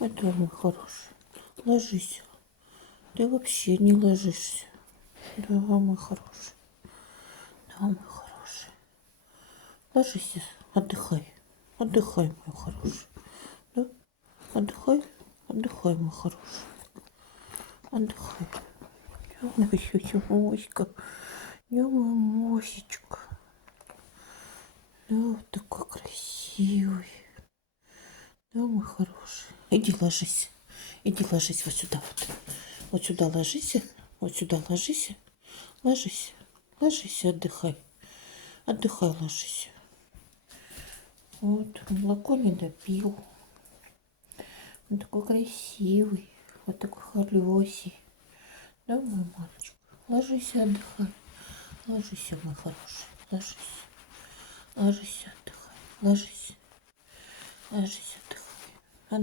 Это мой хороший. Ложись. Ты вообще не ложишься. Да, мой хороший. Да, мой хороший. Ложись, отдыхай. Отдыхай, мой хороший. Да? Отдыхай. Отдыхай, мой хороший. Отдыхай. Моя моська. Я моя мосечка. Да, вот такой красивый. Да, мой хороший. Иди ложись. Иди ложись вот сюда вот. Вот сюда ложись. Вот сюда ложись. Ложись. Ложись и отдыхай. Отдыхай, ложись. Вот, молоко не допил. Он такой красивый. Вот такой холёсий. Да, мой мальчик? Ложись и отдыхай. Ложись, мой хороший. Ложись. Ложись, отдыхай. Ложись. Ложись.